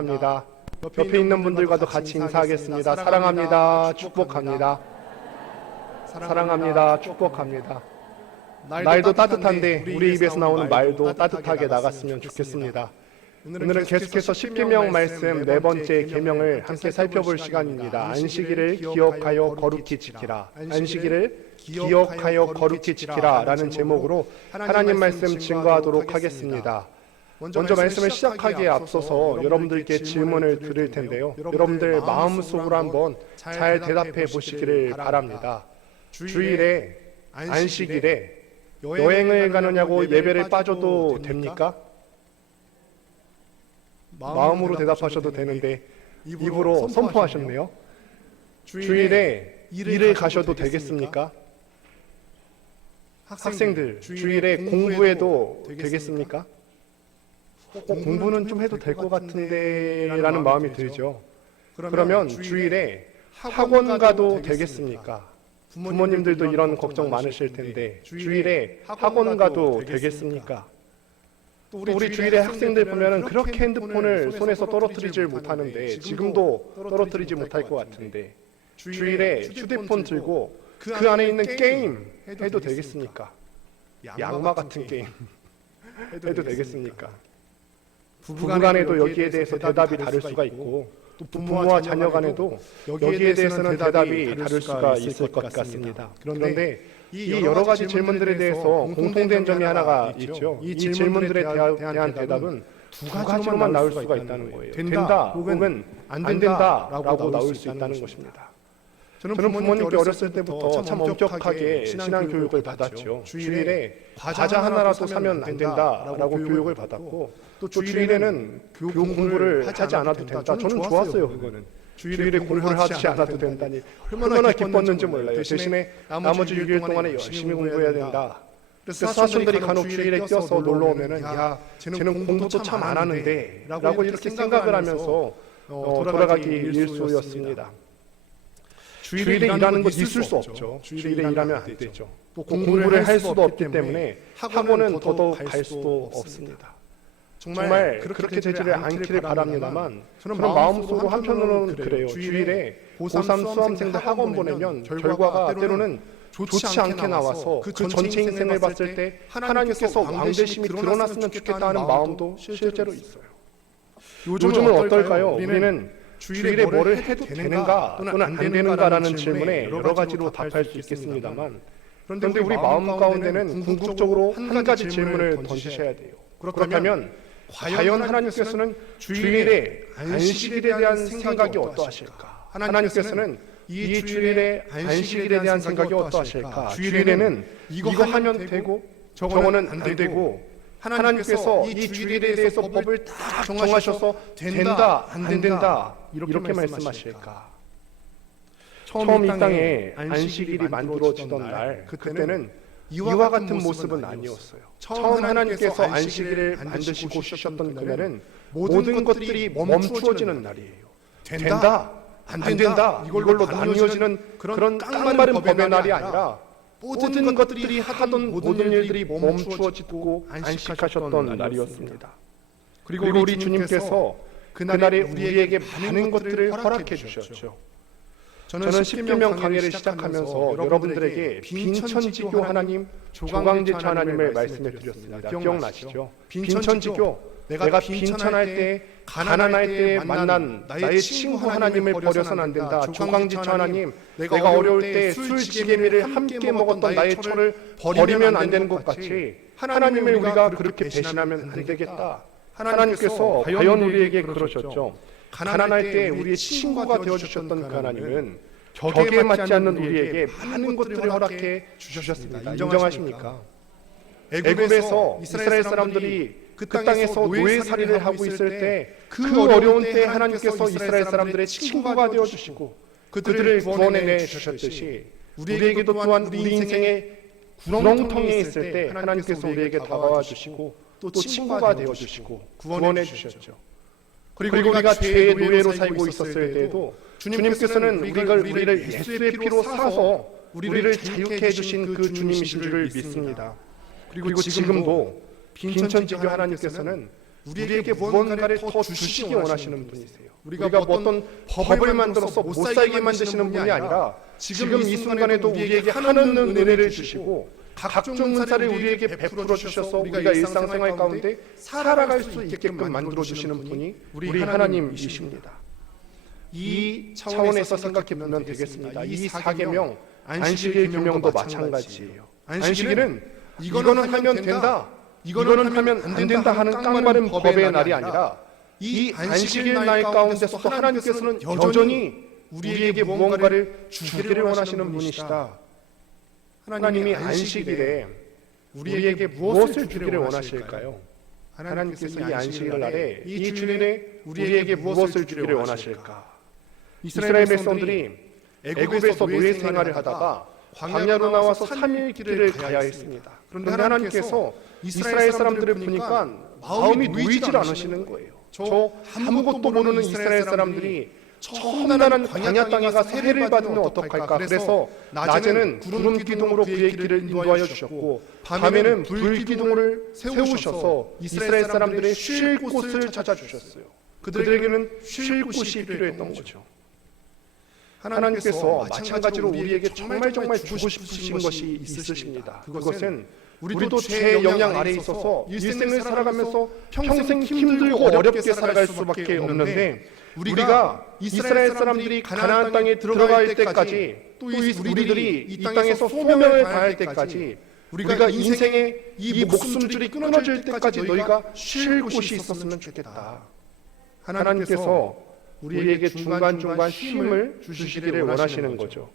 합니다. 옆에 있는 분들과도 같이 인사하겠습니다. 사랑합니다. 축복합니다. 사랑합니다. 축복합니다. 날도 따뜻한데 우리 입에서 나오는 말도 따뜻하게 나갔으면 좋겠습니다. 오늘은 계속해서 십계명 말씀 네 번째 계명을 함께 살펴볼 시간입니다. 안식일을 기억하여 거룩히 지키라. 안식일을 기억하여 거룩히 지키라 라는 제목으로 하나님 말씀 증거하도록 하겠습니다. 먼저 말씀을 시작하기에 앞서서 여러분들께 질문을 드릴 텐데요. 여러분들 마음속으로 한번 잘 대답해 보시기를 바랍니다. 주일에, 안식일에 여행을 가느냐고 예배를 빠져도 됩니까? 마음으로 대답하셔도 되는데 입으로 선포하셨네요. 주일에 일을 가셔도 되겠습니까? 학생들, 주일에 공부해도 되겠습니까? 공부는 좀 해도 될 것 같은데 라는 마음이 들죠. 그러면 주일에 학원 가도 되겠습니까? 부모님들도 이런 걱정 많으실 텐데 주일에 학원 가도 되겠습니까? 또 우리 주일에 학생들 보면은 그렇게 핸드폰을 손에서 떨어뜨리질 못하는데 지금도 떨어뜨리지 못할 것 같은데 주일에 휴대폰 들고 그 안에 있는 게임 해도 되겠습니까? 양마 같은 게임 해도 되겠습니까? 부부간에도 여기에 대해서 대답이 다를 수가 있고 또 부모와 자녀 간에도 여기에 대해서는 대답이 다를 수가 있을 것 같습니다. 그런데 이 여러 가지 질문들에 대해서 공통된 점이 하나가 있죠. 이 질문들에 대한 대답은 두 가지로만 나올 수가 있다는 거예요. 된다 혹은 안 된다라고 나올 수 있다는 것입니다. 저는 부모님께 어렸을 때부터 참 엄격하게 신앙 교육을 받았죠. 주일에 과자 하나라도 사면 안 된다라고 교육을 받았고 또 주일에는 공부를 하지 않아도 된다. 저는 좋았어요. 그거는. 주일에 공부를 하지 않아도 된다니 얼마나 기뻤는지 몰라요. 대신에 나머지 6일 동안에 열심히 공부해야 된다. 그래서 사촌들이 간혹 주일에 껴서 놀러 오면은 야, 쟤는 공부도 참 안 하는데 라고 이렇게 생각을 하면서 돌아가기 일쑤였습니다. 주일에 일하는 건 있을 수 없죠. 주일에 일하면 안 되죠. 또 공부를 할 수도 없기 때문에 학원은 더더욱 갈 수도 없습니다. 정말 그렇게 되지를 않기를 바랍니다만 저는 마음속으로 한편으로는 그래요. 주일에 고3 수험생들 학원 보내면 결과가 때로는 좋지 않게 나와서 그 전체 인생을 봤을 때 하나님께서 왕되심이 드러났으면 좋겠다 하는 마음도 실제로 있어요. 요즘은 어떨까요? 우리는 주일에 뭐를 해도 되는가 또는 안 되는가라는 질문에 여러 가지로 답할 수 있겠습니다만 그런데 우리 마음 가운데는 궁극적으로 한 가지 질문을 던지셔야 돼요. 그렇다면 과연 하나님께서는 주일에 안식일에 대한 생각이 어떠하실까? 하나님께서는 이 주일에 안식일에 대한 생각이 어떠하실까? 주일에는 이거 하면 되고 저거는 안 되고 하나님께서 이 주일에 대해서 법을 딱 정하셔서 된다 안 된다 이렇게 말씀하실까? 처음 이 땅에 안식일이 만들어지던 날 그때는 이와 같은 모습은 아니었어요. 처음 하나님께서 안식일을 만드시고 쉬셨던 그날은 모든 것들이 멈추어지는 날이에요. 된다, 안 된다 이걸로 나뉘어지는 그런 깡마른 법의 날이 아니라 모든 것들이 하던 모든 일들이 멈추어지고 안식하셨던 날이었습니다. 그리고 우리 주님께서 그날에 우리에게 많은 것들을 허락해 주셨죠. 저는 십계명 강해를 시작하면서 여러분들에게 빈천지교 하나님, 조광지처 하나님을 말씀해 드렸습니다. 기억나시죠? 빈천지교, 내가 빈천할 때, 가난할 때 만난 나의 친구 하나님을 버려서는 안 된다. 조광지처 하나님, 내가 어려울 때 술 지게미를 함께 먹었던 나의 처를 버리면 안 되는 것 같이 하나님을 우리가 그렇게 배신하면 안 되겠다. 하나님께서 과연 우리에게 그러셨죠. 가난할 때 우리의 친구가 되어주셨던 그 하나님은 격에 맞지 않는 우리에게 많은 것들을 허락해 주셨습니다. 인정하십니까? 애굽에서 이스라엘 사람들이 그 땅에서 노예살이를 하고 있을 때 그 어려운 때 하나님께서 이스라엘 사람들의 친구가 되어주시고 그들을 구원해내 주셨듯이 우리에게도 또한 우리 인생의 구렁텅이에 있을 때 하나님께서 우리에게 다가와 주시고 또 친구가 되어주시고 구원해 주셨죠. 그리고 우리가 죄의 노예로 살고 있었을 때에도 주님께서는 우리를 예수의 피로 사서 우리를 자유케 해주신 그 주님이신 줄을 믿습니다. 그리고 지금도 빈천지교 하나님께서는 우리에게 무언가를 더 주시기 원하시는 분이세요. 우리가 어떤 법을 만들어서 못 살게 만드시는 분이 아니라 지금 이 순간에도 우리에게 한없는 은혜를 주시고 각종 은사를 우리에게 베풀어 주셔서 우리가 일상생활 가운데 살아갈 수 있게끔 만들어 주시는 분이 우리 하나님이십니다. 이 차원에서 생각해 보면 되겠습니다. 이 4계명, 안식일 계명도 마찬가지예요. 안식일은 이거는 하면 된다, 이거는 하면 안 된다 하는 깡마른 법의 날이 아니라 이 안식일 날 가운데서 하나님께서는 여전히 우리에게 무언가를 주기를 원하시는 분이시다. 하나님이 안식일에 우리에게 무엇을 주기를 원하실까요? 하나님께서 이 안식일 날에 이 주일에 우리에게 무엇을 주기를 원하실까? 이스라엘 백성들이 애굽에서 노예 생활을 하다가 광야로 나와서 3일 길을 가야 했습니다. 그런데 하나님께서 이스라엘 사람들을 보니까 마음이 놓이질 않으시는 거예요. 저 아무것도 모르는 이스라엘 사람들이 저 험난한 광야 땅에 가서 세례를 받으면 어떡할까? 그래서 낮에는 구름 기둥으로 그의 길을 인도하여 주셨고 밤에는 불 기둥을 세우셔서 이스라엘 사람들의 쉴 곳을 찾아주셨어요. 그들에게는 쉴 곳이 필요했던 거죠. 하나님께서 마찬가지로 우리에게 정말 주고 싶으신 것이 있으십니다. 그것은 우리도 죄의 영향 아래에 있어서 일생을 살아가면서 평생 힘들고 어렵게 살아갈 수밖에 없는데 우리가 이스라엘 사람들이 가나안 땅에 들어갈 때까지 또 우리들이 이 땅에서 소명을 다할 때까지 우리가 인생의 이 목숨줄이 끊어질 때까지 너희가 쉴 곳이 있었으면 좋겠다. 하나님께서 우리에게 중간중간 쉼을 주시기를 원하시는 거죠.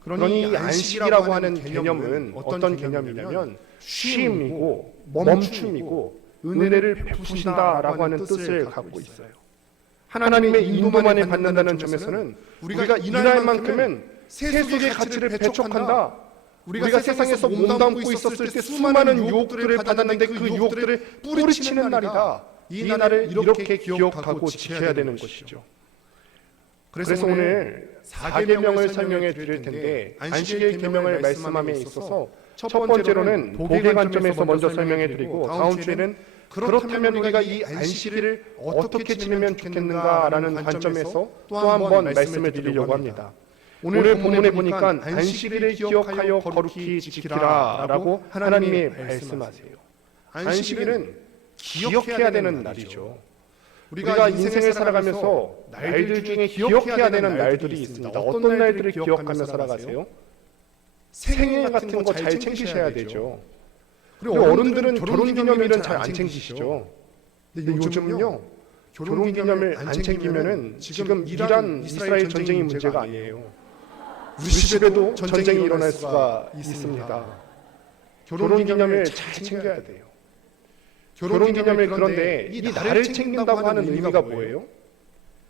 그러니 이 안식이라고 하는 개념은 어떤 개념이냐면 쉼이고 멈춤이고 은혜를 베푸신다라고 하는 뜻을 갖고 있어요. 하나님의 인도만을 받는다는 점에서는 우리가 이날만큼은 세속의 가치를 배척한다. 우리가 세상에서 몸담고 있었을 때 수많은 유혹들을 받았는데 그 유혹들을 뿌리치는 날이다. 이 날을 이렇게 기억하고 지켜야 되는 것이죠. 그래서 오늘 4계명을 설명해 드릴 텐데 안식일 계명을 말씀함에 있어서 첫 번째로는 복의 관점에서 먼저 설명해 드리고 다음 주에는 그렇다면 우리가 이 안식일을 어떻게 지내면 좋겠는가라는 관점에서 또 한 번 말씀을 드리려고 합니다. 오늘 본문에 보니까 안식일을 기억하여 거룩히 지키라 라고 하나님이 말씀하세요. 안식일은 기억해야 되는 날이죠. 우리가 인생을 살아가면서 날들 중에 기억해야 되는 날들이 있습니다. 어떤 날들을 기억하며 살아가세요? 생일 같은 거 잘 챙기셔야 되죠. 그리고 어른들은 결혼기념일은 잘 안 챙기시죠. 근데 요즘은요, 결혼기념일 안 챙기면은 지금 이란 이스라엘 전쟁이 문제가 아니에요. 우리 집에도 전쟁이 일어날 수가 있습니다. 결혼기념일 잘 챙겨야 돼요. 결혼기념일 그런데 이 날을 챙긴다고 하는 의미가 뭐예요?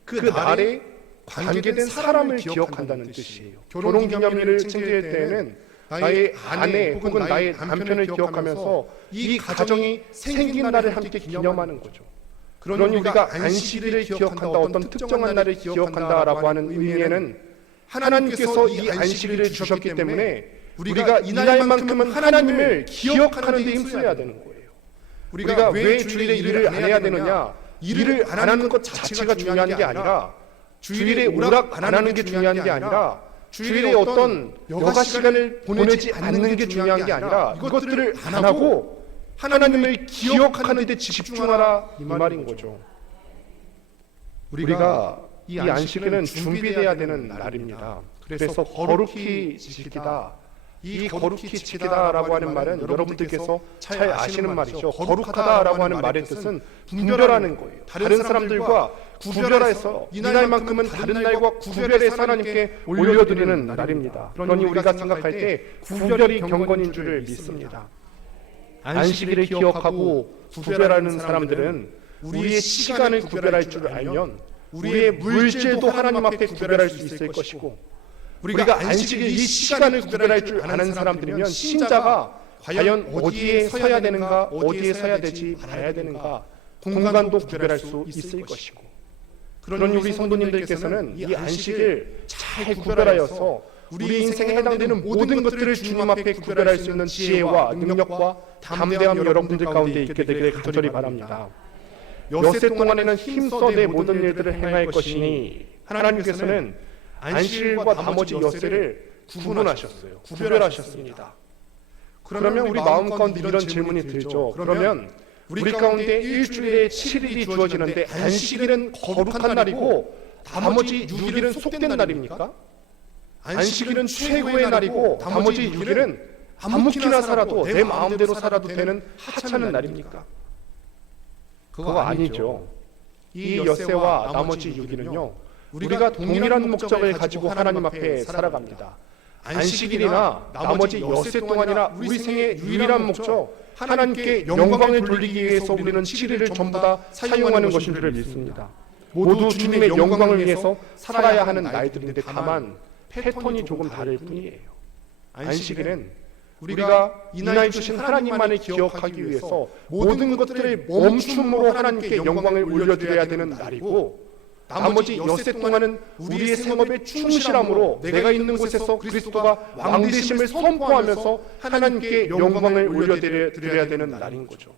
그 날에 관계된 사람을 기억한다는 뜻이에요. 결혼기념일을 챙길 때에는 나의 아내 혹은 나의 남편을 기억하면서 이 가정이 생긴 날을 함께 기념하는 거죠. 그러니 우리가 안식일을 기억한다, 어떤 특정한 날을 기억한다라고 하는 의미에는 하나님께서 이 안식일을 주셨기 때문에 우리가 이날만큼은 하나님을 기억하는 데 힘써야 되는 거예요. 우리가 왜 주일에 일을 안 해야 되느냐? 일을 안 하는 것 자체가 중요한 게 아니라 주일에 오락 안 하는 게 중요한 게 아니라 주일에 어떤 여가 시간을 보내지 않는 게 중요한 게 아니라 이것들을 안 하고 하나님을 기억하는 데 집중하라 이 말인 거죠. 우리가 이 안식일은 준비돼야 되는 날입니다. 그래서 거룩히 지키다. 이 거룩히 지키다라고 하는 말은 여러분들께서 잘 아시는 말이죠. 거룩하다라고 하는 말의 뜻은 분별하는 거예요. 다른 사람들과 구별해서 이날만큼은 다른 날과 구별해서 하나님께 올려드리는 날입니다. 그러니 우리가 생각할 때 구별이 경건인 줄을 믿습니다. 안식일을 기억하고 구별하는 사람들은 우리의 시간을 구별할 줄 알면 우리의 물질도 하나님 앞에 구별할 수 있을 것이고 우리가 안식일 이 시간을 구별할 줄 아는 사람들이면 신자가 과연 어디에 서야 되는가, 어디에 서야 되지 말아야 되는가 공간도 구별할 수 있을 것이고 그러니 우리 성도님들께서는 이 안식일 잘 구별하여서 우리 인생에 해당되는 모든 것들을 주님 앞에 구별할 수 있는 지혜와 능력과 담대함 여러분들 가운데 있게 되기를 간절히 바랍니다. 엿새 동안에는 힘써 내 모든 일들을 행할 것이니 하나님께서는 안식일과 나머지 엿새를 구분하셨어요. 구별하셨습니다. 그러면 우리 마음 가운데 이런 질문이 들죠. 그러면 우리 가운데 일주일에 7일이 주어지는데 안식일은 거룩한 날이고 나머지 6일은 속된 날입니까? 안식일은 최고의 날이고 나머지 6일은 아무렇게나 살아도 내 마음대로 살아도 되는 하찮은 날입니까? 그거 아니죠. 이 엿새와 나머지 6일은요, 우리가 동일한 목적을 가지고 하나님 앞에 살아갑니다. 안식일이나 나머지 엿새 동안이나 우리 생의 유일한 목적, 하나님께 영광을 돌리기 위해서 우리는 7일을 전부 다 사용하는 것인 줄 믿습니다. 모두 주님의 영광을 위해서 살아야 하는 날들인데 다만 패턴이 조금 다를 뿐이에요. 안식일은 우리가 이날 주신 하나님만을 기억하기 위해서 모든 것들을 멈춤으로 하나님께 영광을 올려드려야 되는 날이고, 나머지 엿새 동안은 우리의 생업에 충실함으로 내가 있는 곳에서 그리스도가 왕되심을 선포하면서 하나님께 영광을 올려드려야 되는 날인 거죠.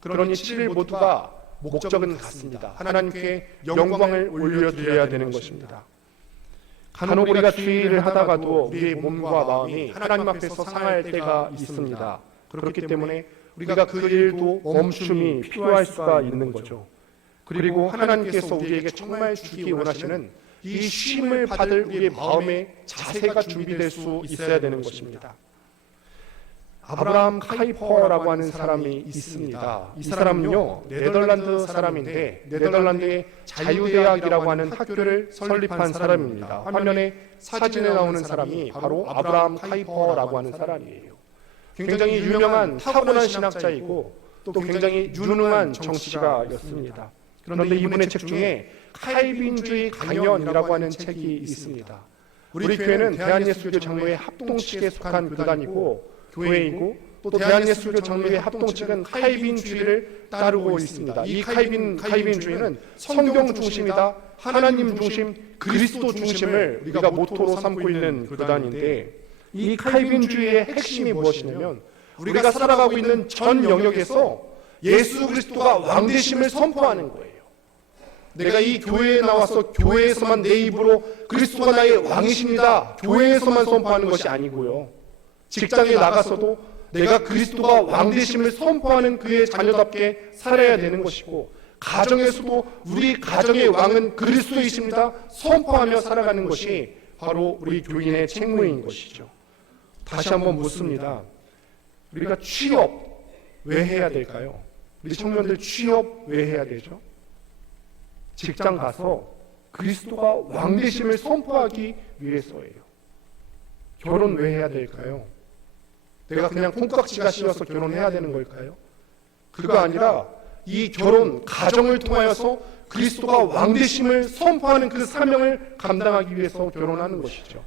그러니 7일 모두가 목적은 같습니다. 하나님께 영광을 올려드려야 되는 것입니다. 간혹 우리가 주일을 하다가도 우리의 몸과 마음이 하나님 앞에서 상할 때가 있습니다. 그렇기 때문에 우리가 그 일도 멈춤이 필요할 수가 있는 거죠. 그리고 하나님께서 우리에게 정말 주기 원하시는 이 쉼을 받을 우리의 마음의 자세가 준비될 수 있어야 되는 것입니다. 아브라함 카이퍼라고 하는 사람이 있습니다. 이 사람은요, 네덜란드 사람인데 네덜란드의 자유대학이라고 하는 학교를 설립한 사람입니다. 화면에 사진에 나오는 사람이 바로 아브라함 카이퍼라고 하는 사람이에요. 굉장히 유명한 타고난 신학자이고 또 굉장히 유능한 정치가였습니다. 그런데 이분의 책 중에 칼빈주의 강연이라고 하는 책이 있습니다. 우리 교회는 대한예수교 장로회 합동측에 속한 교단이고 교회이고 또 대한예수교 장로회 합동측은 칼빈주의를 따르고 있습니다. 이 칼빈주의는 성경 중심이다, 하나님 중심, 그리스도 중심을 우리가 모토로 삼고 있는 교단인데, 이 칼빈주의의 핵심이 무엇이냐면 우리가 살아가고 있는 전 영역에서 예수 그리스도가 왕되심을 선포하는 거예요. 내가 이 교회에 나와서 교회에서만 내 입으로 그리스도가 나의 왕이십니다, 교회에서만 선포하는 것이 아니고요, 직장에 나가서도 내가 그리스도가 왕되심을 선포하는 그의 자녀답게 살아야 되는 것이고, 가정에서도 우리 가정의 왕은 그리스도이십니다 선포하며 살아가는 것이 바로 우리 교인의 책무인 것이죠. 다시 한번 묻습니다. 우리가 취업 왜 해야 될까요? 우리 청년들 취업 왜 해야 되죠? 직장 가서 그리스도가 왕되심을 선포하기 위해서예요. 결혼 왜 해야 될까요? 내가 그냥 콩깍지가 씌어서 결혼해야 되는 걸까요? 그거 아니라 이 결혼, 가정을 통하여서 그리스도가 왕되심을 선포하는 그 사명을 감당하기 위해서 결혼하는 것이죠.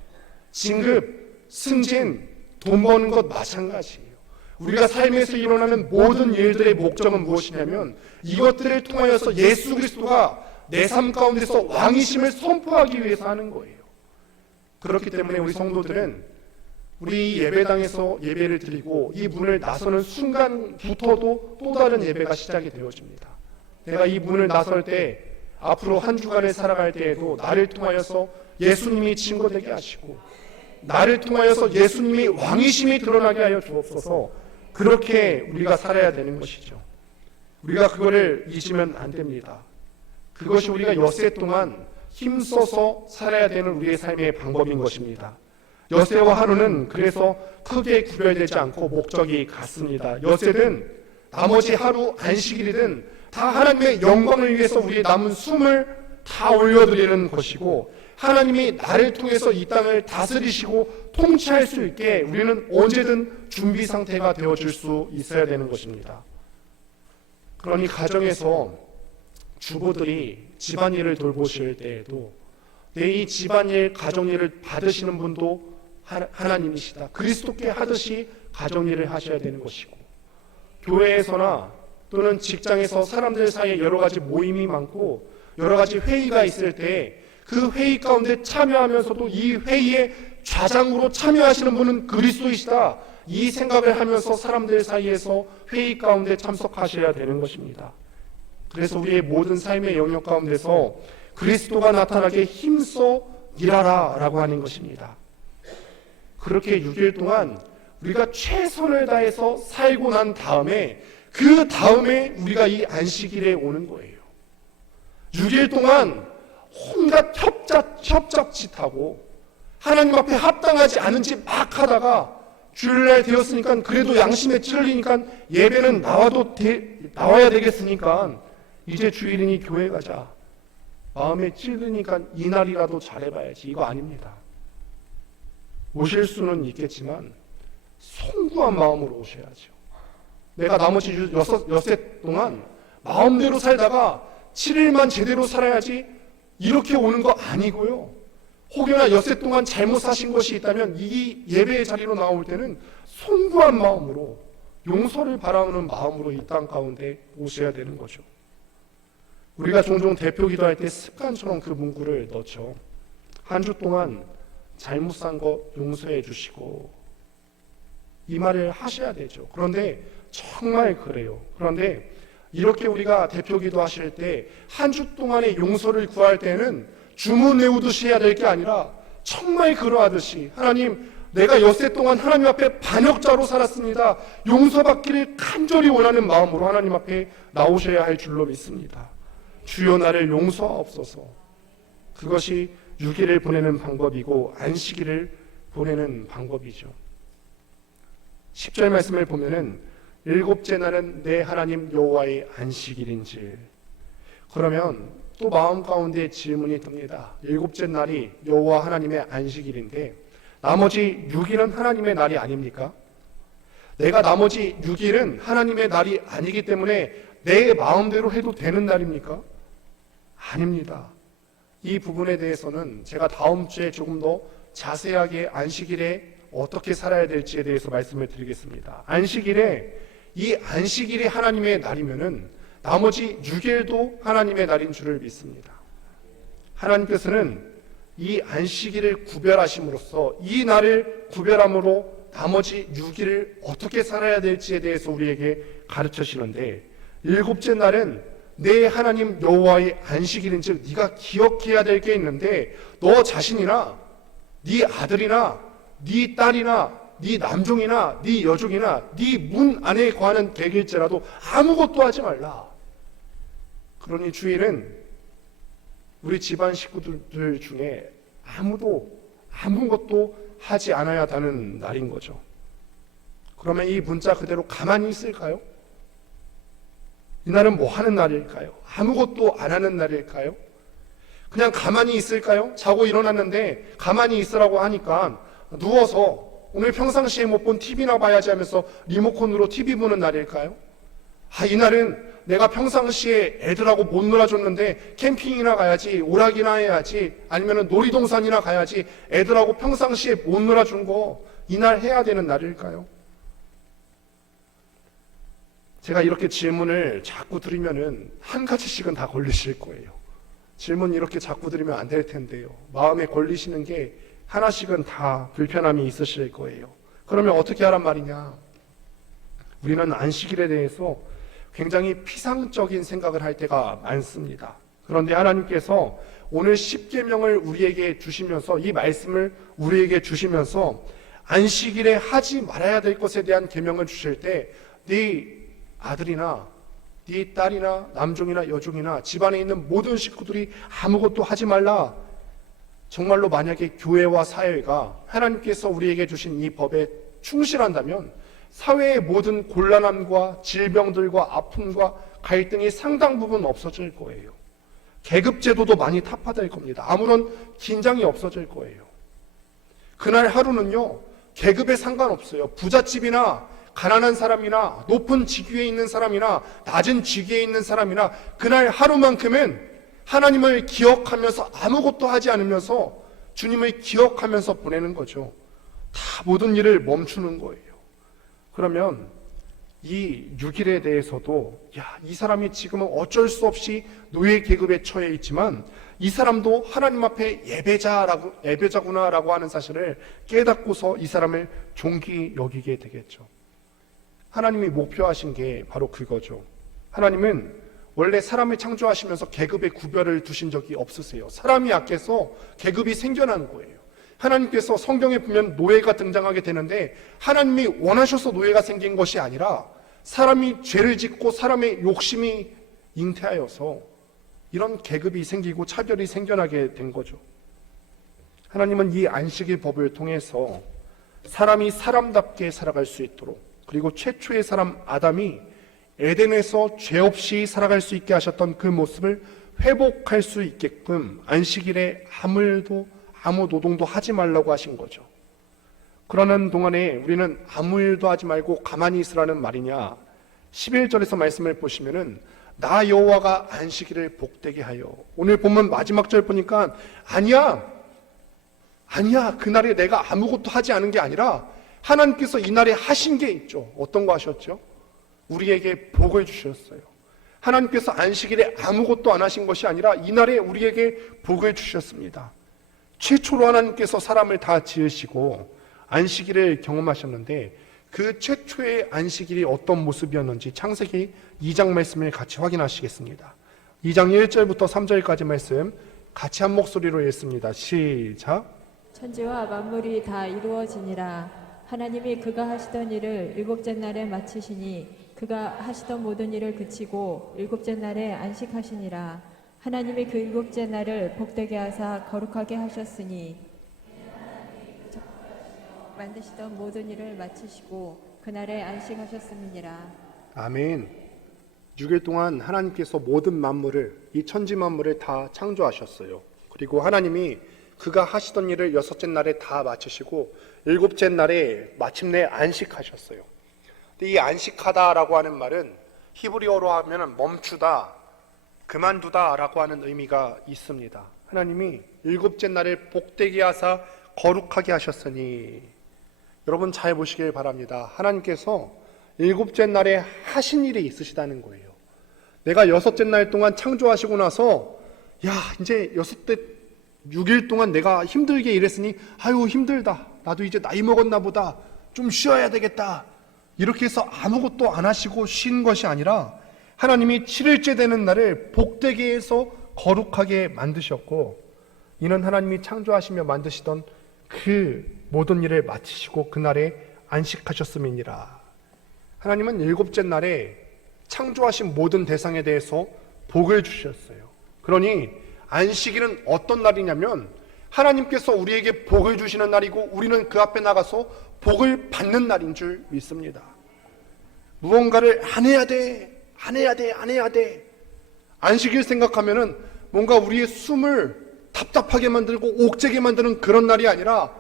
진급, 승진, 돈 버는 것 마찬가지예요. 우리가 삶에서 일어나는 모든 일들의 목적은 무엇이냐면 이것들을 통하여서 예수 그리스도가 내 삶 가운데서 왕이심을 선포하기 위해서 하는 거예요. 그렇기 때문에 우리 성도들은 우리 예배당에서 예배를 드리고 이 문을 나서는 순간부터도 또 다른 예배가 시작이 되어집니다. 내가 이 문을 나설 때 앞으로 한 주간을 살아갈 때에도 나를 통하여서 예수님이 증거되게 하시고 나를 통하여서 예수님이 왕이심이 드러나게 하여 주옵소서. 그렇게 우리가 살아야 되는 것이죠. 우리가 그거를 잊으면 안 됩니다. 그것이 우리가 엿새 동안 힘써서 살아야 되는 우리의 삶의 방법인 것입니다. 엿새와 하루는 그래서 크게 구별되지 않고 목적이 같습니다. 엿새든 나머지 하루 안식일이든 다 하나님의 영광을 위해서 우리의 남은 숨을 다 올려드리는 것이고, 하나님이 나를 통해서 이 땅을 다스리시고 통치할 수 있게 우리는 언제든 준비 상태가 되어줄 수 있어야 되는 것입니다. 그러니 가정에서 주부들이 집안일을 돌보실 때에도 내 이 집안일, 가정일을 받으시는 분도 하나님이시다, 그리스도께 하듯이 가정일을 하셔야 되는 것이고, 교회에서나 또는 직장에서 사람들 사이에 여러 가지 모임이 많고 여러 가지 회의가 있을 때 그 회의 가운데 참여하면서도 이 회의에 좌장으로 참여하시는 분은 그리스도이시다, 이 생각을 하면서 사람들 사이에서 회의 가운데 참석하셔야 되는 것입니다. 그래서 우리의 모든 삶의 영역 가운데서 그리스도가 나타나게 힘써 일하라 라고 하는 것입니다. 그렇게 6일 동안 우리가 최선을 다해서 살고 난 다음에 그 다음에 우리가 이 안식일에 오는 거예요. 6일 동안 온갖 협잡짓하고 하나님 앞에 합당하지 않은 짓 막 하다가 주일날 되었으니까 그래도 양심에 찔리니까 예배는 나와야 되겠으니까 이제 주일이니 교회 가자. 마음에 찔리니까 이날이라도 잘해봐야지. 이거 아닙니다. 오실 수는 있겠지만 송구한 마음으로 오셔야죠. 내가 나머지 엿새 동안 마음대로 살다가 7일만 제대로 살아야지 이렇게 오는 거 아니고요. 혹여나 엿새 동안 잘못 사신 것이 있다면 이 예배의 자리로 나올 때는 송구한 마음으로 용서를 바라는 마음으로 이 땅 가운데 오셔야 되는 거죠. 우리가 종종 대표 기도할 때 습관처럼 그 문구를 넣죠. 한 주 동안 잘못 산 거 용서해 주시고, 이 말을 하셔야 되죠. 그런데 정말 그래요. 그런데 이렇게 우리가 대표 기도하실 때 한 주 동안의 용서를 구할 때는 주문 외우듯이 해야 될 게 아니라 정말 그러하듯이, 하나님, 내가 엿새 동안 하나님 앞에 반역자로 살았습니다. 용서받기를 간절히 원하는 마음으로 하나님 앞에 나오셔야 할 줄로 믿습니다. 주여 나를 용서하옵소서. 그것이 6일을 보내는 방법이고 안식일을 보내는 방법이죠. 10절 말씀을 보면은 일곱째 날은 내 하나님 여호와의 안식일인지. 그러면 또 마음 가운데 질문이 듭니다. 일곱째 날이 여호와 하나님의 안식일인데 나머지 6일은 하나님의 날이 아닙니까? 내가 나머지 6일은 하나님의 날이 아니기 때문에 내 마음대로 해도 되는 날입니까? 아닙니다. 이 부분에 대해서는 제가 다음 주에 조금 더 자세하게 안식일에 어떻게 살아야 될지에 대해서 말씀을 드리겠습니다. 이 안식일이 하나님의 날이면은 나머지 6일도 하나님의 날인 줄을 믿습니다. 하나님께서는 이 안식일을 구별하심으로써, 이 날을 구별함으로 나머지 6일을 어떻게 살아야 될지에 대해서 우리에게 가르쳐주시는데, 일곱째 날은 내 하나님 여호와의 안식일인즉 네가 기억해야 될 게 있는데, 너 자신이나 네 아들이나 네 딸이나 네 남종이나 네 여종이나 네 문 안에 거하는 객일지라도 아무것도 하지 말라. 그러니 주일은 우리 집안 식구들 중에 아무것도 하지 않아야 하는 날인 거죠. 그러면 이 문자 그대로 가만히 있을까요? 이날은 뭐 하는 날일까요? 아무것도 안 하는 날일까요? 그냥 가만히 있을까요? 자고 일어났는데 가만히 있으라고 하니까 누워서 오늘 평상시에 못 본 TV나 봐야지 하면서 리모컨으로 TV 보는 날일까요? 이날은 내가 평상시에 애들하고 못 놀아줬는데 캠핑이나 가야지, 오락이나 해야지, 아니면 놀이동산이나 가야지, 애들하고 평상시에 못 놀아준 거 이날 해야 되는 날일까요? 제가 이렇게 질문을 자꾸 드리면은 한 가지씩은 다 걸리실 거예요. 질문 이렇게 자꾸 드리면 안 될 텐데요. 마음에 걸리시는 게 하나씩은 다 불편함이 있으실 거예요. 그러면 어떻게 하란 말이냐? 우리는 안식일에 대해서 굉장히 피상적인 생각을 할 때가 많습니다. 그런데 하나님께서 오늘 10계명을 우리에게 주시면서, 이 말씀을 우리에게 주시면서 안식일에 하지 말아야 될 것에 대한 계명을 주실 때, 네 아들이나 네 딸이나 남종이나 여종이나 집안에 있는 모든 식구들이 아무것도 하지 말라. 정말로 만약에 교회와 사회가 하나님께서 우리에게 주신 이 법에 충실한다면 사회의 모든 곤란함과 질병들과 아픔과 갈등이 상당 부분 없어질 거예요. 계급제도도 많이 타파될 겁니다. 아무런 긴장이 없어질 거예요. 그날 하루는요, 계급에 상관없어요. 부잣집이나 가난한 사람이나 높은 직위에 있는 사람이나 낮은 직위에 있는 사람이나 그날 하루만큼은 하나님을 기억하면서 아무것도 하지 않으면서 주님을 기억하면서 보내는 거죠. 다 모든 일을 멈추는 거예요. 그러면 이 6일에 대해서도 이 사람이 지금은 어쩔 수 없이 노예 계급에 처해 있지만 이 사람도 하나님 앞에 예배자구나라고 하는 사실을 깨닫고서 이 사람을 존귀 여기게 되겠죠. 하나님이 목표하신 게 바로 그거죠. 하나님은 원래 사람을 창조하시면서 계급의 구별을 두신 적이 없으세요. 사람이 약해서 계급이 생겨난 거예요. 하나님께서 성경에 보면 노예가 등장하게 되는데 하나님이 원하셔서 노예가 생긴 것이 아니라 사람이 죄를 짓고 사람의 욕심이 잉태하여서 이런 계급이 생기고 차별이 생겨나게 된 거죠. 하나님은 이 안식일 법을 통해서 사람이 사람답게 살아갈 수 있도록, 그리고 최초의 사람 아담이 에덴에서 죄 없이 살아갈 수 있게 하셨던 그 모습을 회복할 수 있게끔 안식일에 아무 노동도 하지 말라고 하신 거죠. 그러는 동안에 우리는 아무 일도 하지 말고 가만히 있으라는 말이냐, 11절에서 말씀을 보시면은 나 여호와가 안식일을 복되게 하여, 오늘 본문 마지막 절 보니까 아니야 그날에 내가 아무것도 하지 않은 게 아니라 하나님께서 이날에 하신 게 있죠. 어떤 거 하셨죠? 우리에게 복을 주셨어요. 하나님께서 안식일에 아무것도 안 하신 것이 아니라 이날에 우리에게 복을 주셨습니다. 최초로 하나님께서 사람을 다 지으시고 안식일을 경험하셨는데 그 최초의 안식일이 어떤 모습이었는지 창세기 2장 말씀을 같이 확인하시겠습니다. 2장 1절부터 3절까지 말씀 같이 한 목소리로 읽습니다. 시작. 천지와 만물이 다 이루어지니라. 하나님이 그가 하시던 일을 일곱째 날에 마치시니 그가 하시던 모든 일을 그치고 일곱째 날에 안식하시니라. 하나님이 그 일곱째 날을 복되게 하사 거룩하게 하셨으니 만드시던 모든 일을 마치시고 그날에 안식하셨음이니라. 아멘. 6일 동안 하나님께서 모든 만물을, 이 천지 만물을 다 창조하셨어요. 그리고 하나님이 그가 하시던 일을 여섯째 날에 다 마치시고 일곱째 날에 마침내 안식하셨어요. 근데 이 안식하다라고 하는 말은 히브리어로 하면 멈추다, 그만두다 라고 하는 의미가 있습니다. 하나님이 일곱째 날을 복되게 하사 거룩하게 하셨으니, 여러분 잘 보시길 바랍니다. 하나님께서 일곱째 날에 하신 일이 있으시다는 거예요. 내가 여섯째 날 동안 창조하시고 나서 이제 6일 동안 내가 힘들게 일했으니 아유 힘들다, 나도 이제 나이 먹었나 보다, 좀 쉬어야 되겠다, 이렇게 해서 아무것도 안 하시고 쉰 것이 아니라 하나님이 7일째 되는 날을 복되게 해서 거룩하게 만드셨고, 이는 하나님이 창조하시며 만드시던 그 모든 일을 마치시고 그날에 안식하셨음이니라. 하나님은 일곱째 날에 창조하신 모든 대상에 대해서 복을 주셨어요. 그러니 안식일은 어떤 날이냐면 하나님께서 우리에게 복을 주시는 날이고 우리는 그 앞에 나가서 복을 받는 날인 줄 믿습니다. 무언가를 안 해야 돼. 안식일 생각하면은 뭔가 우리의 숨을 답답하게 만들고 옥죄게 만드는 그런 날이 아니라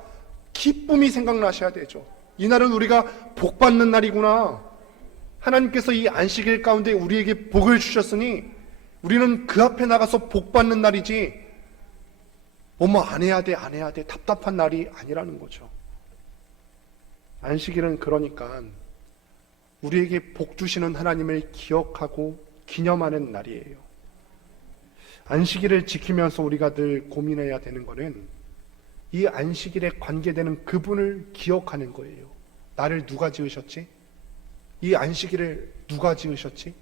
기쁨이 생각나셔야 되죠. 이날은 우리가 복 받는 날이구나. 하나님께서 이 안식일 가운데 우리에게 복을 주셨으니 우리는 그 앞에 나가서 복 받는 날이지 안 해야 돼 답답한 날이 아니라는 거죠. 안식일은 그러니까 우리에게 복 주시는 하나님을 기억하고 기념하는 날이에요. 안식일을 지키면서 우리가 늘 고민해야 되는 것은 이 안식일에 관계되는 그분을 기억하는 거예요. 나를 누가 지으셨지? 이 안식일을 누가 지으셨지?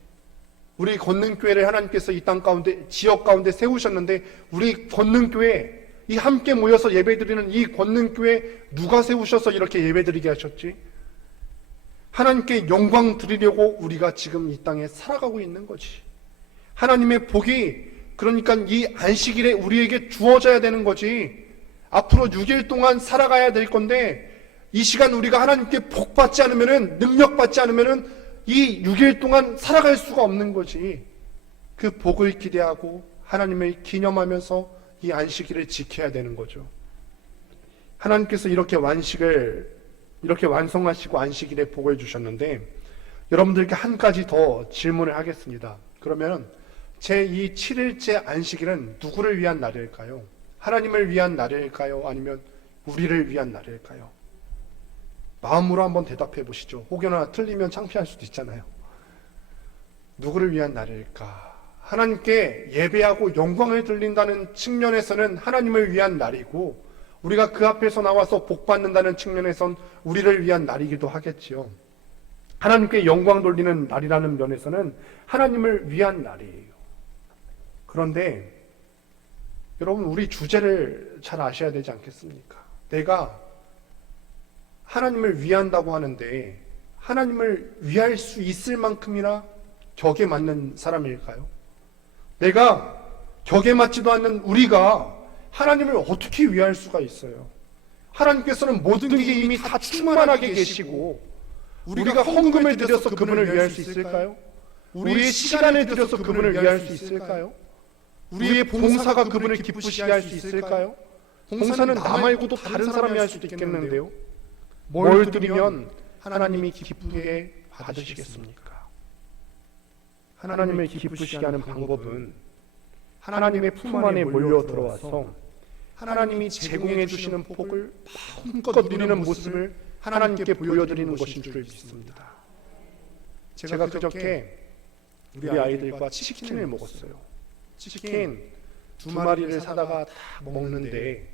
우리 권능교회를 하나님께서 이 땅 가운데, 지역 가운데 세우셨는데 우리 권능교회, 이 함께 모여서 예배드리는 이 권능교회 누가 세우셔서 이렇게 예배드리게 하셨지? 하나님께 영광 드리려고 우리가 지금 이 땅에 살아가고 있는 거지. 하나님의 복이 그러니까 이 안식일에 우리에게 주어져야 되는 거지. 앞으로 6일 동안 살아가야 될 건데 이 시간 우리가 하나님께 복 받지 않으면은, 능력 받지 않으면은 이 6일 동안 살아갈 수가 없는 거지. 그 복을 기대하고 하나님을 기념하면서 이 안식일을 지켜야 되는 거죠. 하나님께서 이렇게 완성하시고 안식일에 복을 주셨는데 여러분들께 한 가지 더 질문을 하겠습니다. 그러면 제 이 7일째 안식일은 누구를 위한 날일까요? 하나님을 위한 날일까요? 아니면 우리를 위한 날일까요? 마음으로 한번 대답해 보시죠. 혹여나 틀리면 창피할 수도 있잖아요. 누구를 위한 날일까? 하나님께 예배하고 영광을 돌린다는 측면에서는 하나님을 위한 날이고, 우리가 그 앞에서 나와서 복 받는다는 측면에선 우리를 위한 날이기도 하겠지요. 하나님께 영광 돌리는 날이라는 면에서는 하나님을 위한 날이에요. 그런데 여러분, 우리 주제를 잘 아셔야 되지 않겠습니까? 내가 하나님을 위한다고 하는데 하나님을 위할 수 있을 만큼이나 격에 맞는 사람일까요? 내가 격에 맞지도 않는 우리가 하나님을 어떻게 위할 수가 있어요? 하나님께서는 모든 게 이미 다 충만하게 계시고 우리가 헌금을 드려서 그분을 위할 수 있을까요? 우리의 시간을 들여서 그분을 위할 수 있을까요? 우리의 봉사가 그분을 기쁘시게 할 수 있을까요? 봉사는 나 말고도 다른 사람이 할 수도 있겠는데요. 뭘 드리면 하나님이 기쁘게 받으시겠습니까? 하나님을 기쁘시게 하는 방법은 하나님의 품 안에 몰려 들어와서 하나님이 제공해 주시는 복을 마음껏 누리는 모습을 하나님께 보여드리는 것인 줄 믿습니다. 제가 그저께 우리 아이들과 치킨을 먹었어요. 치킨 2마리를 사다가 다 먹는데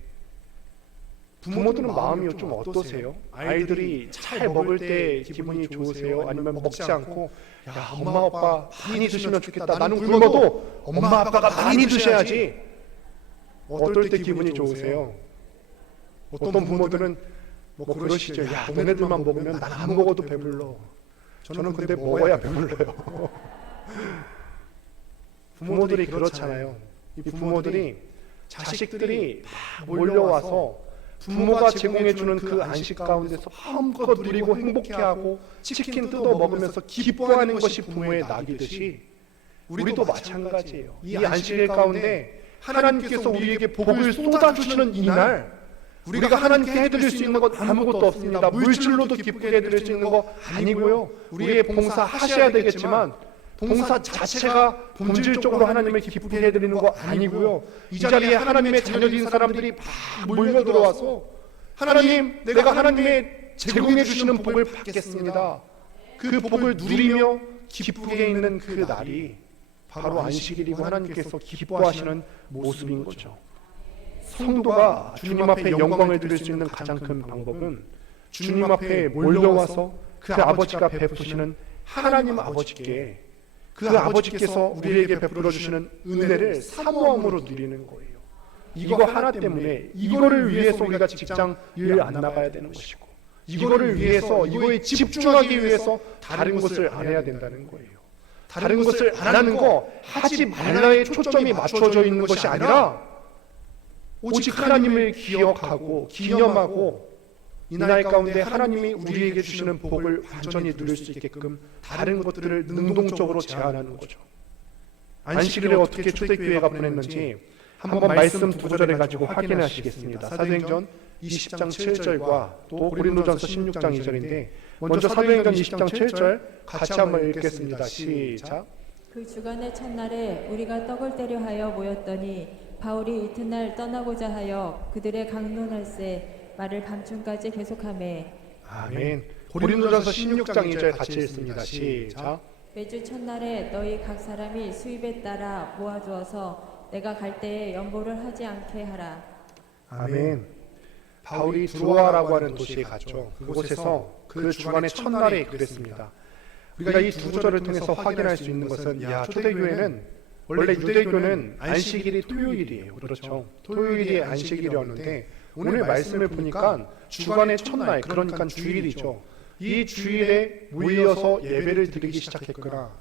부모들은 마음이 좀 어떠세요? 아이들이 잘 먹을 때 기분이 좋으세요? 아니면 먹지 않고 야, 엄마 아빠 많이 드시면 좋겠다, 나는 굶어도 엄마 아빠가 많이 드셔야지, 어떨 때 기분이 좋으세요? 어떤 부모들은 뭐 그러시죠. 야, 너네들만 먹으면 난 안 먹어도 배불러. 저는 근데 먹어야 배불러요. 부모들이 그렇잖아요. 이 부모들이 자식들이 막 몰려와서 부모가 제공해주는 그 안식 가운데서 마음껏 누리고 행복해하고 치킨 뜯어 먹으면서 기뻐하는 것이 부모의 낙이듯이 우리도 마찬가지예요. 이 안식일 가운데 하나님께서 우리에게 복을 쏟아주시는 이날, 우리가 하나님께 해드릴 수 있는 것 아무것도 없습니다. 물질로도 기쁘게 해드릴 수 있는 거 아니고요. 우리의 봉사 하셔야 되겠지만 봉사 자체가 본질적으로 하나님을 기쁘게 해드리는 거 아니고요. 이 자리에 하나님의 자녀인 사람들이 막 몰려 들어와서 하나님, 내가 하나님의 제공해 주시는 복을 받겠습니다. 그 복을 누리며 기쁘게 있는 그 날이 바로 안식일이고 하나님께서 기뻐하시는 모습인 거죠. 성도가 주님 앞에 영광을 드릴 수 있는 가장 큰 방법은 주님 앞에 몰려와서 그 아버지가 베푸시는 하나님 아버지께, 그 아버지께서 우리에게 베풀어 주시는 은혜를 사모함으로 누리는 거예요. 이거 하나 때문에, 이거를 위해서 우리가 직장 일 안 나가야 되는 것이고, 이거를 위해서, 이거에 집중하기 위해서 다른 것을 안 해야 된다는 거예요. 다른 것을 안 하는 거, 하지 말라의 초점이 맞춰져 있는 것이 아니라 오직 하나님을 기억하고 기념하고 이 날 가운데 하나님이 우리에게 주시는 복을 완전히 누릴 수 있게끔 다른 것들을 능동적으로 제한하는 거죠. 안식일에 어떻게 초대교회가 보냈는지 한번 말씀 2절을 가지고 확인하시겠습니다. 사도행전 20장 7절과 또 고린도전서 16장 2절인데 먼저 사도행전 20장 7절 같이 한번 읽겠습니다. 시작. 그 주간의 첫날에 우리가 떡을 떼려 하여 모였더니 바울이 이튿날 떠나고자 하여 그들의 강론할세 말을 밤중까지 계속하매. 아멘. 고린도전서 16장 2절 같이 읽습니다. 시작. 매주 첫날에 너희 각 사람이 수입에 따라 모아주어서 내가 갈 때에 연보를 하지 않게 하라. 아멘. 바울이 드로아라고 하는 도시에 갔죠. 그곳에서 그 주간의 첫날에 그랬습니다. 우리가 이 2절을 통해서 확인할 수 있는 것은, 초대교회는 원래 유대교는 안식일이 토요일이에요. 그렇죠. 토요일이 안식일이었는데 오늘 말씀을 보니까 주간의 첫날, 그러니까 주일이죠. 이 주일에 모여서 예배를 드리기 시작했구나.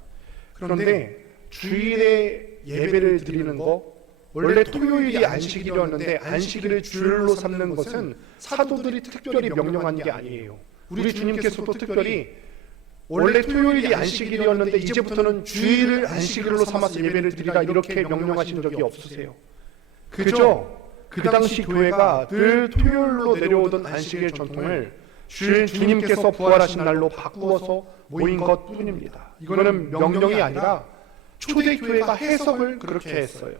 그런데 주일에 예배를 드리는 거, 원래 토요일이 안식일이었는데 안식일을 주일로 삼는 것은 사도들이 특별히 명령한 게 아니에요. 우리 주님께서도 특별히 원래 토요일이 안식일이었는데 이제부터는 주일을 안식일로 삼아서 예배를 드리라 이렇게 명령하신 적이 없으세요. 그죠? 그 당시 교회가 늘 토요일로 내려오던 안식일 전통을 주님께서 부활하신 날로 바꾸어서 모인 것 뿐입니다. 이거는 명령이 아니라 초대교회가 해석을 그렇게 했어요.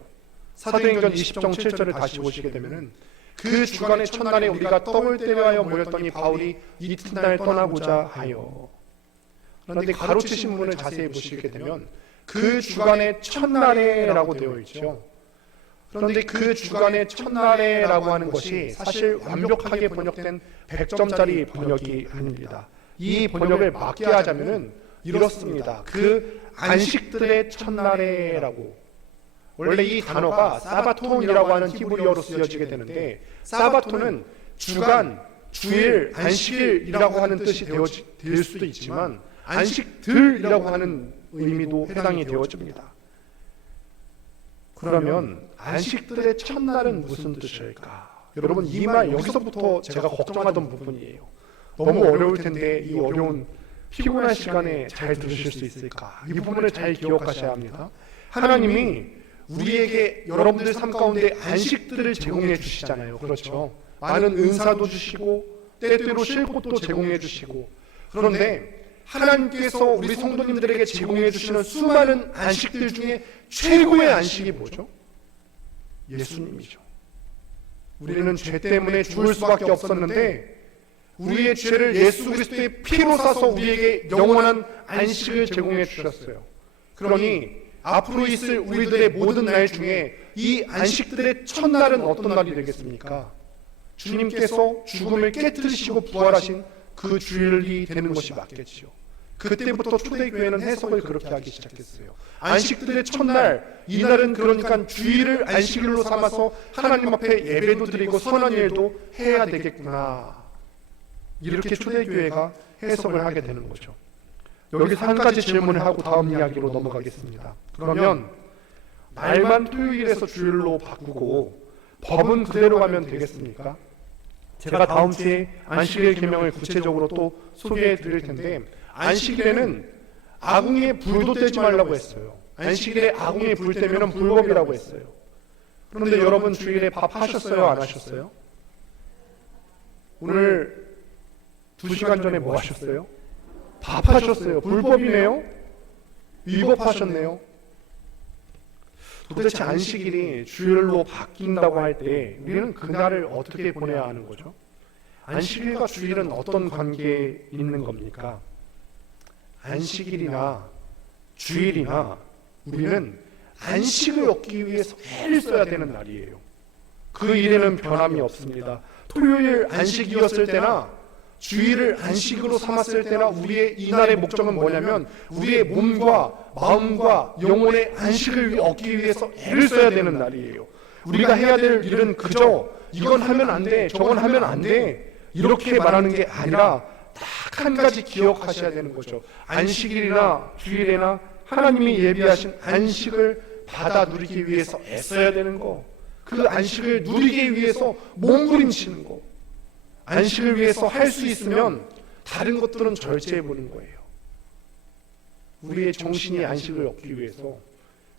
사도행전 20장 7절을 다시 보시게 되면은 그 주간의 첫날에 우리가 떡을 떼려 모였더니 바울이 이튿날 떠나고자 하여. 그런데 가로치신 부분을 자세히 보시게 되면 그 주간의 첫날에라고 되어 있죠. 그런데 그 주간의 첫날에라고 하는 것이 사실 완벽하게 번역된 100점짜리 번역이 아닙니다. 이 번역을 맞게 하자면은 이렇습니다. 그 안식들의 첫날에라고. 원래 이 단어가 사바톤이라고 하는 히브리어로 쓰여지게 되는데, 사바톤은 주간, 주일, 안식일이라고 하는 뜻이 될 수도 있지만 안식들이라고 하는 의미도 해당이 되어집니다. 그러면 안식들의 첫날은 무슨 뜻일까? 여러분, 이 말 여기서부터 제가 걱정하던 부분이에요. 너무 어려울 텐데 이 어려운 피곤한 시간에 잘 들으실 수 있을까? 이 부분을 잘 기억하셔야 합니다. 하나님이 우리에게 여러분들 삶 가운데 안식들을 제공해 주시잖아요. 그렇죠? 많은 은사도 주시고 때때로 쉴 곳도 제공해 주시고, 그런데 하나님께서 우리 성도님들에게 제공해 주시는 수많은 안식들 중에 최고의 안식이 뭐죠? 예수님이죠. 우리는 죄 때문에 죽을 수밖에 없었는데 우리의 죄를 예수 그리스도의 피로 사서 우리에게 영원한 안식을 제공해 주셨어요. 그러니 앞으로 있을 우리들의 모든 날 중에 이 안식들의 첫날은 어떤 날이 되겠습니까? 주님께서 죽음을 깨뜨리시고 부활하신 그 주일이 되는 것이 맞겠지요. 그때부터 초대교회는 해석을 그렇게 하기 시작했어요. 안식들의 첫날, 이날은 그러니까 주일을 안식일로 삼아서 하나님 앞에 예배도 드리고 선한 일도 해야 되겠구나, 이렇게 초대교회가 해석을 하게 되는 거죠. 여기서 한 가지 질문을 하고 다음 이야기로 넘어가겠습니다. 그러면 말만 토요일에서 주일로 바꾸고 법은 그대로 가면 되겠습니까? 제가 다음 주에 안식일 계명을 구체적으로 또 소개해 드릴 텐데, 안식일에는 아궁이에 불도 떼지 말라고 했어요. 안식일에 아궁이에 불 떼면 불법이라고 했어요. 그런데 여러분, 주일에 밥 하셨어요? 안 하셨어요? 오늘 2시간 전에 뭐 하셨어요? 밥 하셨어요. 불법이네요? 위법하셨네요. 도대체 안식일이 주일로 바뀐다고 할 때 우리는 그날을 어떻게 보내야 하는 거죠? 안식일과 주일은 어떤 관계에 있는 겁니까? 안식일이나 주일이나 우리는 안식을 얻기 위해서 애를 써야 되는 날이에요. 그 일에는 변함이 없습니다. 토요일 안식이었을 때나 주일을 안식으로 삼았을 때나 우리의 이날의 목적은 뭐냐면 우리의 몸과 마음과 영혼의 안식을 얻기 위해서 애를 써야 되는 날이에요. 우리가 해야 될 일은 그저 이건 하면 안 돼, 저건 하면 안 돼, 이렇게 말하는 게 아니라 딱 한 가지 기억하셔야 되는 거죠. 안식일이나 주일이나 하나님이 예비하신 안식을 받아 누리기 위해서 애써야 되는 거, 그 안식을 누리기 위해서 몸부림치는 거, 안식을 위해서 할 수 있으면 다른 것들은 절제해 보는 거예요. 우리의 정신이 안식을 얻기 위해서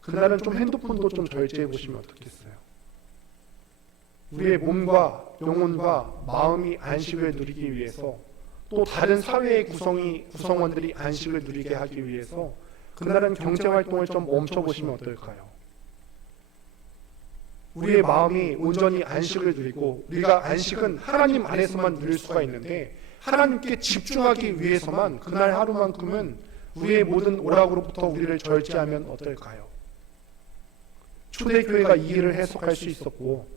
그날은 좀 핸드폰도 좀 절제해 보시면 어떻겠어요? 우리의 몸과 영혼과 마음이 안식을 누리기 위해서, 또 다른 사회의 구성원들이 안식을 누리게 하기 위해서 그날은 경제활동을 좀 멈춰보시면 어떨까요? 우리의 마음이 온전히 안식을 누리고, 우리가 안식은 하나님 안에서만 누릴 수가 있는데 하나님께 집중하기 위해서만 그날 하루만큼은 우리의 모든 오락으로부터 우리를 절제하면 어떨까요? 초대교회가 이 일을 해석할 수 있었고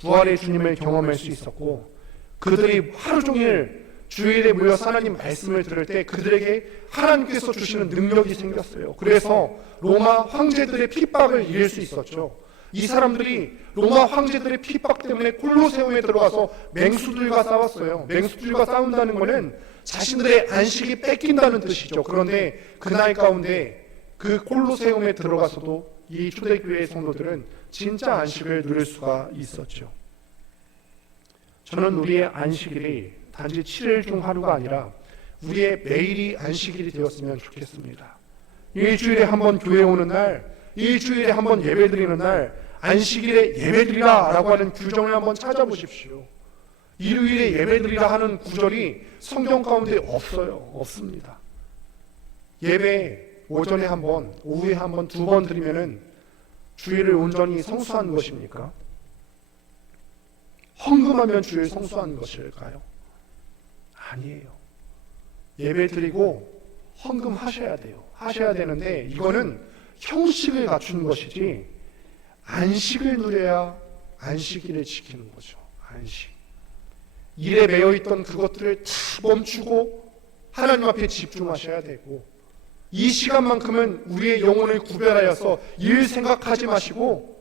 부활의 주님을 경험할 수 있었고, 그들이 하루 종일 주일에 모여서 하나님 말씀을 들을 때 그들에게 하나님께서 주시는 능력이 생겼어요. 그래서 로마 황제들의 핍박을 이길 수 있었죠. 이 사람들이 로마 황제들의 핍박 때문에 콜로세움에 들어가서 맹수들과 싸웠어요. 맹수들과 싸운다는 것은 자신들의 안식이 뺏긴다는 뜻이죠. 그런데 그날 가운데 그 콜로세움에 들어가서도 이 초대교회의 성도들은 진짜 안식을 누릴 수가 있었죠. 저는 우리의 안식일이 단지 7일 중 하루가 아니라 우리의 매일이 안식일이 되었으면 좋겠습니다. 일주일에 한 번 교회 오는 날, 일주일에 한 번 예배 드리는 날, 안식일에 예배 드리라 라고 하는 규정을 한번 찾아보십시오. 일요일에 예배 드리라 하는 구절이 성경 가운데 없어요. 없습니다. 예배 오전에 한 번, 오후에 한 번, 2번 드리면은 주일을 온전히 성수한 것입니까? 헌금하면 주일 성수한 것일까요? 아니에요. 예배 드리고 헌금하셔야 돼요. 하셔야 되는데 이거는 형식을 갖추는 것이지 안식을 누려야 안식일을 지키는 거죠. 안식. 일에 매여있던 그것들을 다 멈추고 하나님 앞에 집중하셔야 되고, 이 시간만큼은 우리의 영혼을 구별하여서 일 생각하지 마시고,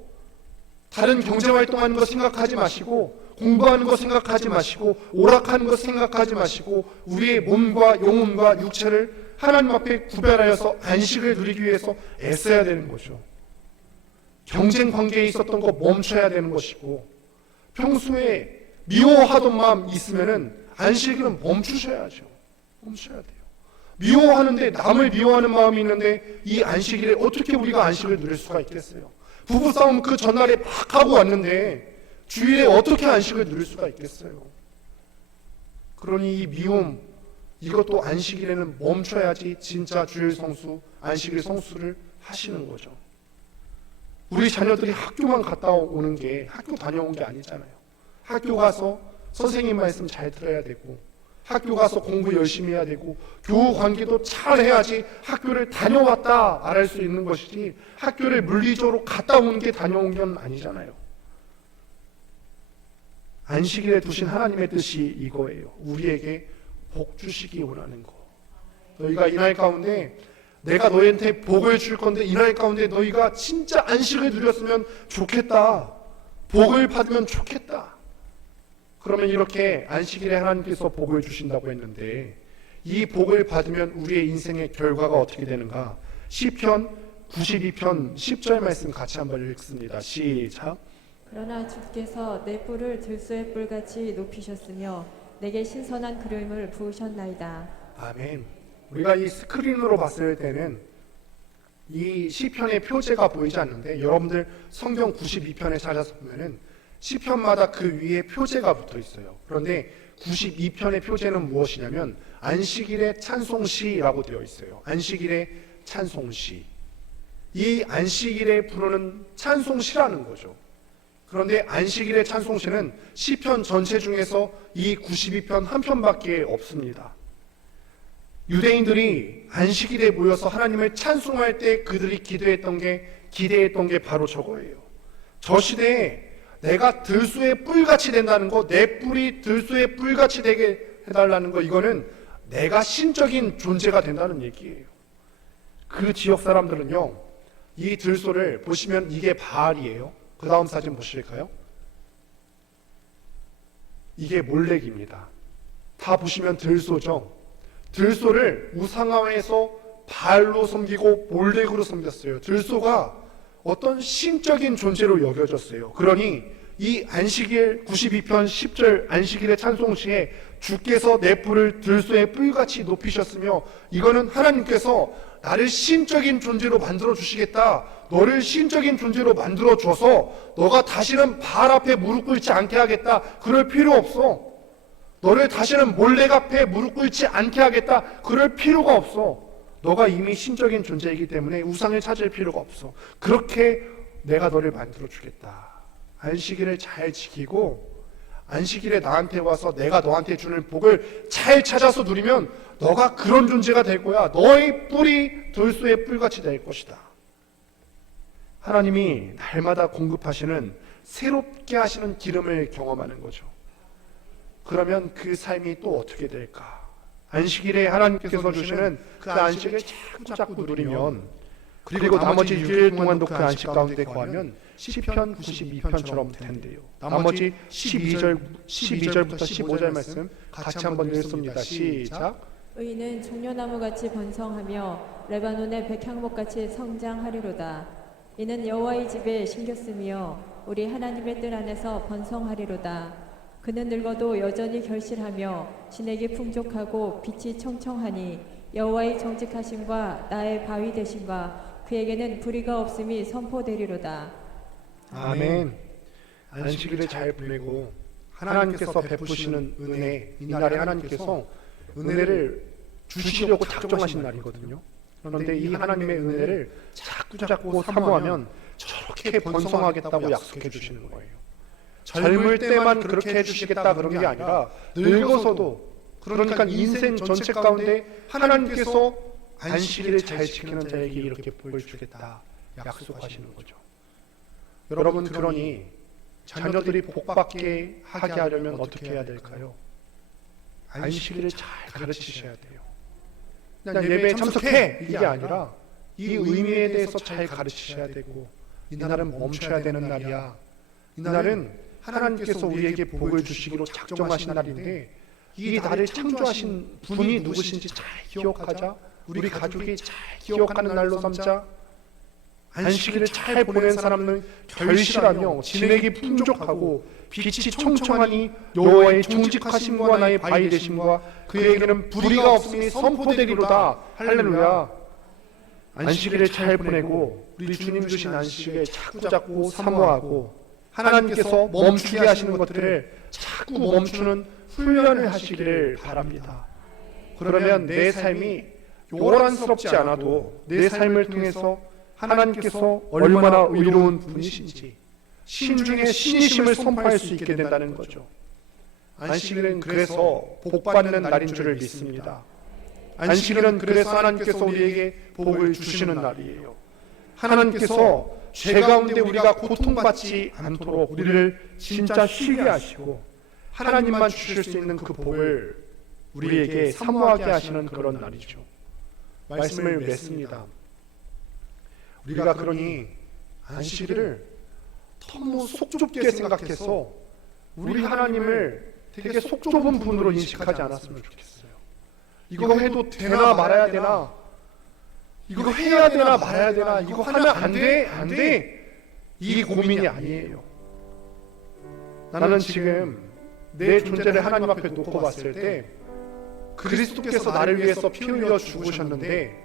다른 경제활동하는 거 생각하지 마시고, 공부하는 거 생각하지 마시고, 오락하는 거 생각하지 마시고, 우리의 몸과 영혼과 육체를 하나님 앞에 구별하여서 안식을 누리기 위해서 애써야 되는 거죠. 경쟁 관계에 있었던 거 멈춰야 되는 것이고, 평소에 미워하던 마음 있으면은 안식일은 멈추셔야죠. 멈춰야 돼요. 미워하는데, 남을 미워하는 마음이 있는데 이 안식일에 어떻게 우리가 안식을 누릴 수가 있겠어요? 부부싸움 그 전날에 막 하고 왔는데 주일에 어떻게 안식을 누릴 수가 있겠어요? 그러니 이 미움, 이것도 안식일에는 멈춰야지 진짜 주일 성수, 안식일 성수를 하시는 거죠. 우리 자녀들이 학교만 갔다 오는 게, 학교 다녀온 게 아니잖아요. 학교 가서 선생님 말씀 잘 들어야 되고, 학교 가서 공부 열심히 해야 되고, 교우 관계도 잘 해야지 학교를 다녀왔다 말할 수 있는 것이지, 학교를 물리적으로 갔다 온 게 다녀온 건 아니잖아요. 안식일에 두신 하나님의 뜻이 이거예요. 우리에게 복 주시기 원하는 거. 너희가 이날 가운데 내가 너희한테 복을 줄 건데, 이날 가운데 너희가 진짜 안식을 누렸으면 좋겠다. 복을 받으면 좋겠다. 그러면 이렇게 안식일에 하나님께서 복을 주신다고 했는데, 이 복을 받으면 우리의 인생의 결과가 어떻게 되는가? 시편 92편 10절 말씀 같이 한번 읽습니다. 시작. 그러나 주께서 내 뿔을 들소의 뿔같이 높이셨으며 내게 신선한 그림을 부으셨나이다. 아멘. 우리가 이 스크린으로 봤을 때는 이 시편의 표제가 보이지 않는데, 여러분들 성경 92편에 찾아서 보면은 시편마다 그 위에 표제가 붙어 있어요. 그런데 92편의 표제는 무엇이냐면 안식일의 찬송시라고 되어 있어요. 안식일의 찬송시. 이 안식일에 부르는 찬송시라는 거죠. 그런데 안식일의 찬송시는 시편 전체 중에서 이 92편 한 편밖에 없습니다. 유대인들이 안식일에 모여서 하나님을 찬송할 때 그들이 기대했던 게 바로 저거예요. 저 시대에 내가 들소의 뿔같이 된다는 거, 내 뿔이 들소의 뿔같이 되게 해달라는 거, 이거는 내가 신적인 존재가 된다는 얘기예요. 그 지역 사람들은요, 이 들소를 보시면 이게 바알이에요. 그 다음 사진 보실까요? 이게 몰렉입니다. 다 보시면 들소죠. 들소를 우상화해서 바알로 섬기고 몰렉으로 섬겼어요. 들소가 어떤 신적인 존재로 여겨졌어요. 그러니 이 안식일 92편 10절 안식일의 찬송시에 주께서 내 뿔을 들소의 뿔같이 높이셨으며, 이거는 하나님께서 나를 신적인 존재로 만들어 주시겠다, 너를 신적인 존재로 만들어 줘서 너가 다시는 바알 앞에 무릎 꿇지 않게 하겠다, 그럴 필요 없어. 너를 다시는 몰렉 앞에 무릎 꿇지 않게 하겠다, 그럴 필요가 없어. 너가 이미 신적인 존재이기 때문에 우상을 찾을 필요가 없어. 그렇게 내가 너를 만들어 주겠다. 안식일을 잘 지키고 안식일에 나한테 와서 내가 너한테 주는 복을 잘 찾아서 누리면 너가 그런 존재가 될 거야. 너의 뿔이 들소의 뿔같이 될 것이다. 하나님이 날마다 공급하시는, 새롭게 하시는 기름을 경험하는 거죠. 그러면 그 삶이 또 어떻게 될까? 안식일에 하나님께서 주시는 그 안식을 자꾸 누리면, 그리고 나머지 6일 동안도 그 안식 가운데 거하면 시편 92편처럼 된대요. 나머지 12절부터 15절 말씀 같이 한번 읽습니다. 시작. 의인은 종려나무같이 번성하며 레바논의 백향목같이 성장하리로다. 이는 여호와의 집에 심겼으며 우리 하나님의 뜰 안에서 번성하리로다. 그는 늙어도 여전히 결실하며 진액이 풍족하고 빛이 청청하니 여호와의 정직하심과 나의 바위 되심과 그에게는 불의가 없음이 선포되리로다. 아멘. 안식일을 잘 보내고 하나님께서 베푸시는 은혜, 이날에 하나님께서 은혜를 주시려고 작정하신 날이거든요. 그런데 이 하나님의 은혜를 자꾸 사모하면 저렇게 번성하겠다고 약속해 주시는 거예요. 젊을 때만 그렇게 해주시겠다 그런 게 아니라 늙어서도, 그러니까 인생 전체 가운데 하나님께서 안식일을 잘 지키는 자에게 이렇게 복을 주겠다 약속하시는 거죠. 여러분, 그러니 자녀들이 복받게 하게 하려면 어떻게 해야 될까요? 안식일을 잘 가르치셔야 돼요. 그냥 예배에 참석해 이게 아니라 이 의미에 대해서 잘 가르치셔야 되고, 이날은 멈춰야 되는 날이야. 이날은 하나님께서 우리에게 복을 주시기로 작정하신 날인데 이 날을 창조하신 분이 누구신지 잘 기억하자. 우리 가족이 잘 기억하는 날로 삼자. 안식일을 잘 보낸 사람은 결실하며 진액이 풍족하고 빛이 청청하니 여호와의 정직하심과 나의 바위 되심과 그에게는 불의가 없음이 선포되리로다. 할렐루야. 안식일을 잘 보내고 우리 주님 주신 안식일에 자꾸 잡고 사모하고 하나님께서 멈추게 하시는 것들을 자꾸 멈추는 훈련을 하시기를 바랍니다. 그러면 내 삶이 요란스럽지 않아도 내 삶을 통해서 하나님께서 얼마나 의로운 분이신지 신중의 신이심을 선포할 수 있게 된다는 거죠. 안식일은 그래서 복받는 날인 줄을 믿습니다. 안식일은 그래서 하나님께서 우리에게 복을 주시는 날이에요. 하나님께서 죄 가운데 우리가 고통받지 않도록 우리를 진짜 쉬게 하시고 하나님만 주실 수 있는 그 복을 우리에게 사모하게 하시는 그런 날이죠. 말씀을 맺습니다. 우리가 그러니 안식일을 너무 속 좁게 생각해서 우리 하나님을 되게 속 좁은 분으로 인식하지 않았으면 좋겠어요. 이거 해도 되나 말아야 되나, 이거 해야 되나 말아야 되나, 이거 하면 안 돼? 안 돼? 이 고민이 아니에요. 나는 지금 내 존재를 하나님 앞에 놓고 봤을 때 그리스도께서 나를 위해서 피 흘려 죽으셨는데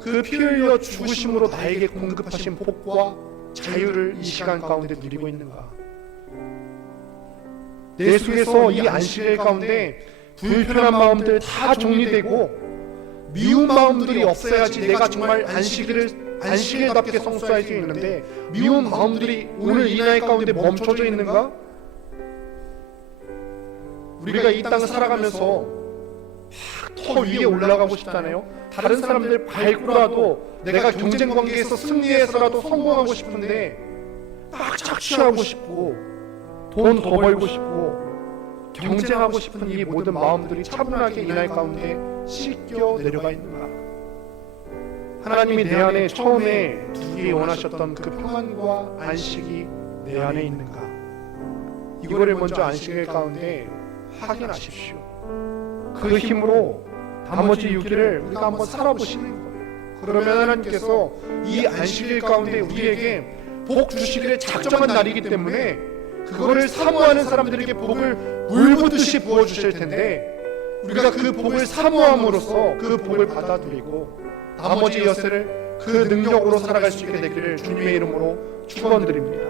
그 피 흘려 죽으심으로 나에게 공급하신 복과 자유를 이 시간 가운데 누리고 있는가? 내 속에서 이 안식일 가운데 불편한 마음들 다 정리되고 미운 마음들이 없어야지 내가 정말 안식일답게 성수할 수 있는데 미운 마음들이 오늘 이 날 가운데 멈춰져 있는가? 우리가 이 땅을 살아가면서 더 위에 올라가고 싶잖아요. 다른 사람들 밟고라도 내가 경쟁 관계에서 승리해서라도 성공하고 싶은데 막 착취하고 싶고 돈 더 벌고 싶고 경쟁하고 싶은 이 모든 마음들이 차분하게 이 날 가운데 씻겨 내려가 있는가? 하나님이 내 안에 처음에 두기 원하셨던 그 평안과 안식이 내 안에 있는가? 이거를 먼저 안식일 가운데 확인하십시오. 그 힘으로 나머지 6일을 우리가 한번 살아보시는 거예요. 그러면 하나님께서 이 안식일 가운데 우리에게 복 주시기를 작정한 날이기 때문에 그거를 사모하는 사람들에게 복을 물붓듯이 부어주실 텐데 우리가 그 복을 사모함으로써 그 복을 받아들이고 나머지 여세를 그 능력으로 살아갈 수 있게 되기를 주님의 이름으로 축원드립니다.